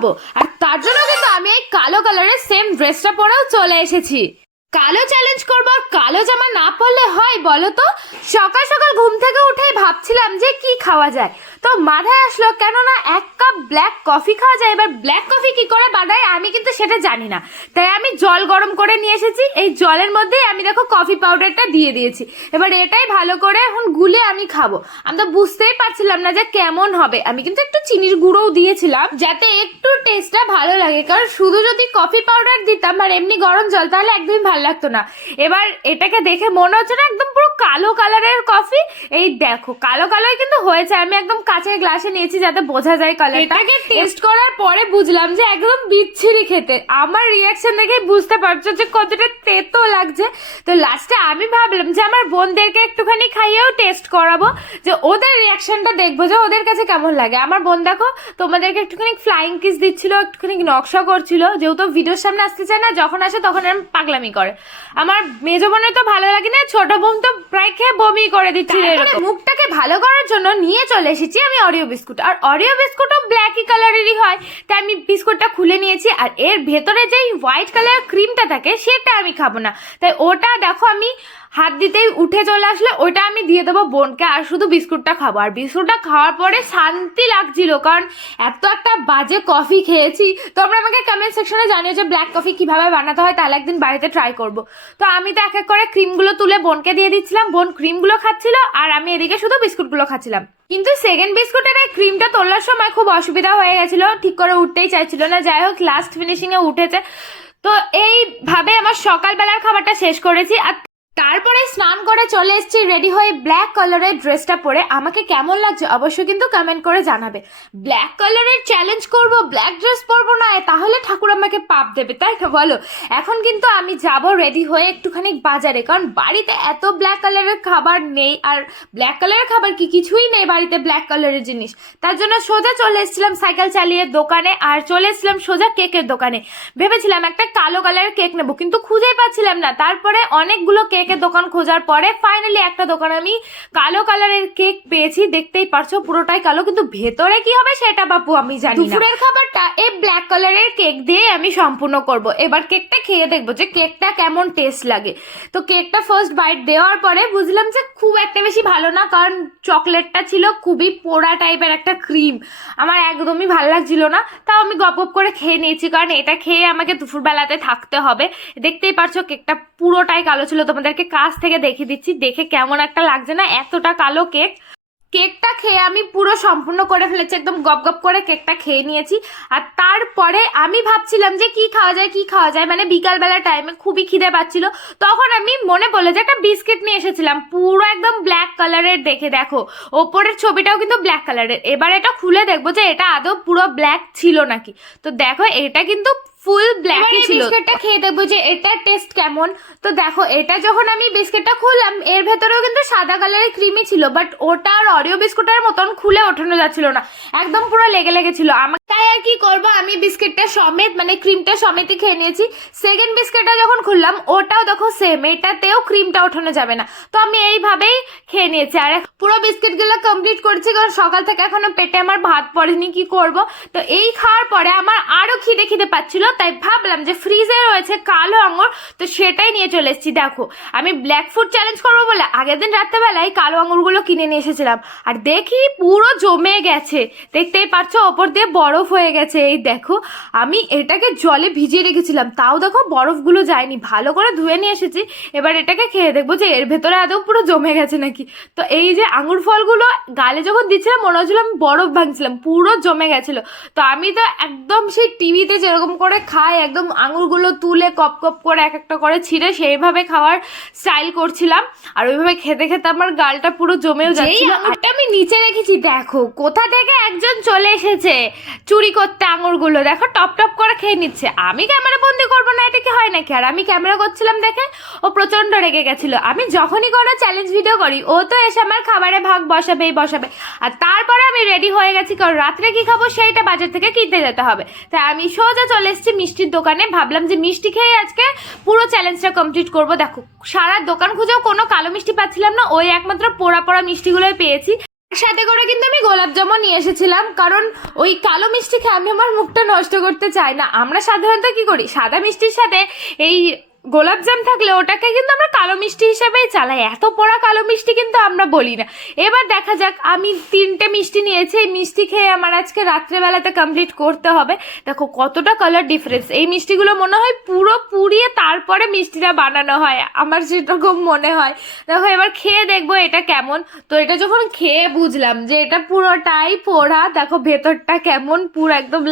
খাব। আর তার জন্য কিন্তু আমি এই কালো কালারের সেম ড্রেসটা পরেও চলে এসেছি। কালো চ্যালেঞ্জ করব কালো জামা না পরলে হয় বলো তো? সকাল সকাল ঘুম থেকে উঠেই ভাবছিলাম যে কি খাওয়া যায়। তো মাথায় আসলো, কেননা এক কাপ ব্ল্যাক কফি খাওয়া যায়। এবার ব্ল্যাক কফি কি করে বানায়, আমি কিন্তু সেটা জানি না। তাই আমি জল গরম করে নিয়ে এসেছি। এই জলের মধ্যেই আমি দেখো কফি পাউডারটা দিয়ে দিয়েছি। এবার এটাই ভালো করে এখন গুলে আমি খাব। আমি তো বুঝতেই পারছিলাম না যে কেমন হবে। আমি কিন্তু একটু চিনির গুঁড়োও দিয়েছিলাম, যাতে একটু টেস্টটা ভালো লাগে। কারণ শুধু যদি কফি পাউডার দিতাম আর এমনি গরম জল, তাহলে একদমই ভালো লাগতো না। এবার এটাকে দেখে মনে হচ্ছে না একদম পুরো কালো কালারের কফি এই দেখো, কালো কালোই কিন্তু হয়েছে। আমি একদম কাঁচের গ্লাসে নিয়েছি যাতে বোঝা যায় কালারটা এটাকে টেস্ট করার পরে বুঝলাম যে একদম বিচ্ছিরি খেতে। আমার রিয়াকশন দেখে বুঝতে পারছ যে কতটা তেতো লাগছে। তো লাস্টে আমি ভাবলাম যে আমার বোনদেরকে একটুখানি খাইয়েও টেস্ট করাবো যে ওদের রিয়াকশনটা দেখব যে ওদের কাছে কেমন লাগে। আমার বোন দেখো তোমাদেরকে একটুখানি ফ্লাইং কিস দিচ্ছিল একটুখানি নকশা করছিল। যেহেতু ভিডিওর সামনে আসতে চায় না যখন আসে তখন এরম পাগলামি করে। আমার মেজো বোনের তো ভালো লাগে না ছোট বোন তো প্রায় খেয়ে বমি করে দিচ্ছিল। মুখটাকে ভালো করার জন্য নিয়ে চলে এসেছি আমি অরিও বিস্কুট আর অরিও বিস্কুটও ব্ল্যাকই কালারেরই হয়, তাই আমি বিস্কুটটা খুলে নিয়েছি আর এর ভেতরে যেই হোয়াইট কালার ক্রিমটা থাকে, সেটা আমি খাব না। তাই ওটা দেখো আমি হাত দিতেই উঠে চলে আসলে, ওইটা আমি দিয়ে দেবো বোনকে, আর শুধু বিস্কুটটা খাব। আর বিস্কুটটা খাওয়ার পরে শান্তি লাগছিল, কারণ এত একটা বাজে কফি খেয়েছি। তোমরা আমাকে কমেন্ট সেকশনে জানিও যে ব্ল্যাক কফি কীভাবে বানাতে হয়, তাহলে একদিন বাড়িতে ট্রাই করব। তো আমি তো এক এক করে ক্রিমগুলো তুলে বোনকে দিয়ে দিচ্ছিলাম, বোন ক্রিমগুলো খাচ্ছিল, আর আমি এদিকে শুধু বিস্কুটগুলো খাচ্ছিলাম। কিন্তু সেকেন্ড বিস্কুটের এই ক্রিমটা তোলার সময় খুব অসুবিধা হয়ে গেছিল, ঠিক করে উঠতেই চাইছিল না, যাই হোক লাস্ট ফিনিশিংয়ে উঠেছে। তো এইভাবে আমার সকালবেলার খাবারটা শেষ করেছি, আর তারপরে স্নান করে চলে এসেছি রেডি হয়ে ব্ল্যাক কালারের ড্রেসটা পরে। আমাকে কেমন লাগছে অবশ্যই কিন্তু কমেন্ট করে জানাবে। ব্ল্যাক কালারের চ্যালেঞ্জ করব ব্ল্যাক ড্রেস পরবো না তাহলে ঠাকুর আমাকে পাপ দেবে, তাই না বলো? এখন কিন্তু আমি যাব রেডি হয়ে একটুখানি বাজারে, কারণ বাড়িতে এত ব্ল্যাক কালারের খাবার নেই, আর ব্ল্যাক কালারের খাবার কি কিছুই নেই বাড়িতে ব্ল্যাক কালারের জিনিস। তার জন্য সোজা চলে এসেছিলাম সাইকেল চালিয়ে দোকানে, আর চলে এসেছিলাম সোজা কেকের দোকানে। ভেবেছিলাম একটা কালো কালারের কেক নেব, কিন্তু খুঁজেই পাচ্ছিলাম না। তারপরে অনেকগুলো কেকের দোকান খোঁজার পরে ফাইনালি একটা দোকান আমি কালো কালারের কেক পেয়েছি, দেখতেই পারছ পুরোটাই কালো, কিন্তু ভেতরে কি হবে সেটা বাপু আমি জানি না। দুপুরের খাবারটা এই ব্ল্যাক কালারের কেক দিয়ে আমি সম্পূর্ণ করব। এবার কেকটা খেয়ে দেখব যে কেকটা কেমন টেস্ট লাগে। তো কেকটা ফার্স্ট বাইট দেওয়ার পরে বুঝলাম যে খুব একটা বেশি ভালো না, কারণ চকলেটটা ছিল খুবই পোড়া টাইপের একটা ক্রিম আমার একদমই ভালো লাগছিল না, তাও আমি গপ গপ করে খেয়ে নিয়েছি, কারণ এটা খেয়ে আমাকে দুপুরবেলাতে থাকতে হবে। দেখতেই পারছ কেকটা পুরোটাই কালো ছিল তোমাদেরকে কাছ থেকে দেখিয়ে দিচ্ছি, দেখে কেমন একটা লাগছে না, এতটা কালো কেক। কেকটা খেয়ে আমি পুরো সম্পূর্ণ করে ফেলেছি, একদম গপ গপ করে কেকটা খেয়ে নিয়েছি। আর তারপরে আমি ভাবছিলাম যে কি খাওয়া যায়, কি খাওয়া যায় মানে বিকালবেলা টাইমে খুবই খিদে পাচ্ছিল। তখন আমি মনে পড়ল যে একটা বিস্কিট নিয়ে এসেছিলাম, পুরো একদম ব্ল্যাক কালারের দেখে দেখো। ওপরের ছবিটাও কিন্তু ব্ল্যাক কালারের এবার এটা খুলে দেখব যে এটা আদৌ পুরো ব্ল্যাক ছিল নাকি। তো দেখো, এটা কিন্তু ফুল বিস্কিটটা খেয়ে দেখব যে এটার টেস্ট কেমন। তো দেখো, এটা যখন আমি বিস্কিটটা খুললাম, এর ভেতরেও কিন্তু সাদা কালারের ক্রিমই ছিল বাট ওটা আর অরিও বিস্কুটের মতন খুলে ওঠানো যাচ্ছিল না। একদম পুরো লেগে লেগেছিল আমার আর কি করব? আমি বিস্কিটটা সমেত মানে ক্রিমটা সমেতই খেয়ে নিয়েছি। সেকেন্ড বিস্কিটটা যখন খুললাম, ওটাও দেখো সেম এটাতেও ক্রিমটা ওঠানো যাবে না। তো আমি এইভাবেই খেয়ে নিয়েছি। আর পুরো বিস্কিটগুলো কমপ্লিট করছি, কারণ সকাল থেকে এখনও পেটে আমার ভাত পড়েনি, কি করব? তো এই খাওয়ার পরে আমার আরও খিদে খিদে পাচ্ছিল, তাই ভাবলাম যে ফ্রিজে রয়েছে কালো আঙুর, তো সেটাই নিয়ে চলে এসেছি। দেখো, আমি ব্ল্যাক ফুড চ্যালেঞ্জ করব বলে আগের দিন রাত্রেবেলায় কালো আঙুরগুলো কিনে নিয়ে এসেছিলাম। আর দেখি পুরো জমে গেছে। দেখতেই পারছ, ওপর দিয়ে বরফ হয়ে গেছে। এই দেখো আমি এটাকে জলে ভিজিয়ে রেখেছিলাম। তাও দেখো বরফগুলো যায়নি। ভালো করে ধুয়ে নিয়ে এসেছি। এবার এটাকে খেয়ে দেখব যে এর ভেতরে আদৌ পুরো জমে গেছে নাকি। তো এই যে আঙুর ফলগুলো গালে যখন দিচ্ছিলাম মনে হচ্ছিল আমি বরফ ভাঙছিলাম পুরো জমে গেছিল। তো আমি তো একদম সেই টিভিতে যেরকম করে খাই একদম আঙুরগুলো তুলে কপ কপ করে এক একটা করে ছিঁড়ে সেইভাবে খাওয়ার স্টাইল করছিলাম। আর ওইভাবে খেতে খেতে আমার গালটা পুরো জমেও যাচ্ছিল। আঙুরটা আমি নিচে রেখেছি দেখো কোথা থেকে একজন চলে এসেছে? চুরি করতে আঙুরগুলো। দেখো, টপ টপ করে খেয়ে নিচ্ছে। আমি ক্যামেরা বন্দি করব না, এটা কি হয় নাকি? আর আমি ক্যামেরা করছিলাম দেখে ও প্রচণ্ড রেগে গেছিল। আমি যখনই কোনো চ্যালেঞ্জ ভিডিও করি, ও তো এসে আমার খাবারে ভাগ বসাবেই, বসাবে। আর তারপরে আমি রেডি হয়ে গেছি, কারণ রাত্রে কি খাব সেইটা বাজার থেকে কিনতে যেতে হবে। তাই আমি সোজা চলে এসেছি মিষ্টির দোকানে। ভাবলাম যে মিষ্টি খেয়ে আজকে পুরো চ্যালেঞ্জটা কমপ্লিট করব। দেখো, সারা দোকান খুঁজেও কোনো কালো মিষ্টি পাচ্ছিলাম না। ওই একমাত্র পোড়া পোড়া মিষ্টিগুলোই পেয়েছি। সাথে করে কিন্তু আমি গোলাপ জামুন নিয়ে এসেছিলাম, কারণ ওই কালো মিষ্টি খেয়ে আমি আমার মুখটা নষ্ট করতে চাই না। আমরা সাধারণত কি করি? সাদা মিষ্টির সাথে এই গোলাপ জাম থাকলে ওটাকে কিন্তু আমরা কালো মিষ্টি হিসেবেই চালাই। এত পোড়া কালো মিষ্টি কিন্তু আমরা বলি না। এবার দেখা যাক, আমি তিনটে মিষ্টি নিয়েছি, এই মিষ্টি খেয়ে আমার আজকে রাত্রেবেলাতে কমপ্লিট করতে হবে। দেখো কতটা কালার ডিফারেন্স এই মিষ্টিগুলো মনে হয় পুরো পুড়িয়ে তারপরে মিষ্টিটা বানানো হয়, আমার সেরকম মনে হয়। দেখো এবার খেয়ে দেখব এটা কেমন। তো এটা যখন খেয়ে বুঝলাম যে এটা পুরোটাই পোড়া, দেখো ভেতরটা কেমন পুরো একদম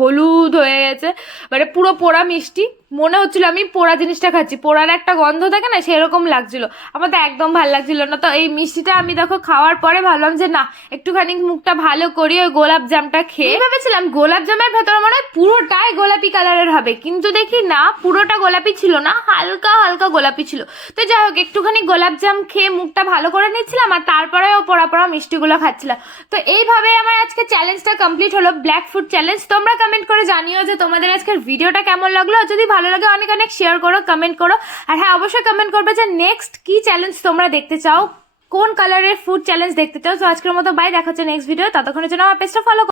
হলুদ হয়ে গেছে। মানে পুরো পোড়া মিষ্টি। মনে হচ্ছিল আমি পোড়া জিনিসটা খাচ্ছি। পোড়ার একটা গন্ধ থাকে না, সেরকম লাগছিল। আমার তো একদম ভালো লাগছিল না। তো এই মিষ্টিটা আমি দেখো খাওয়ার পরে ভাবলাম যে না, একটুখানি মুখটা ভালো করি, ওই গোলাপ জামটা খেয়ে। ভেবেছিলাম গোলাপ জামের ভেতরে মনে হয় পুরোটাই গোলাপি কালারের হবে। কিন্তু দেখি না, পুরোটা গোলাপি ছিল না, হালকা হালকা গোলাপি ছিল। তো যাই হোক, একটুখানি গোলাপ জাম খেয়ে মুখটা ভালো করে নিচ্ছিলাম আর তারপরে ও পোড়া পোড়া মিষ্টিগুলো খাচ্ছিলাম। তো এইভাবে আমার আজকে চ্যালেঞ্জটা কমপ্লিট হলো। ব্ল্যাক ফুড চ্যালেঞ্জ তোমরা কমেন্ট করে জানিও যে তোমাদের আজকের ভিডিওটা কেমন লাগল। যদি ভালো লাগে, অনেক অনেক শেয়ার করো কমেন্ট করো। আর হ্যাঁ অবশ্যই কমেন্ট করবে যে নেক্সট কি চ্যালেঞ্জ তোমরা দেখতে চাও, কোন কালারের ফুড চ্যালেঞ্জ দেখতে চাও। তো আজকের মতো বাই দেখা হচ্ছে নেক্সট ভিডিও ততক্ষণের জন্য আমার পেজটা ফলো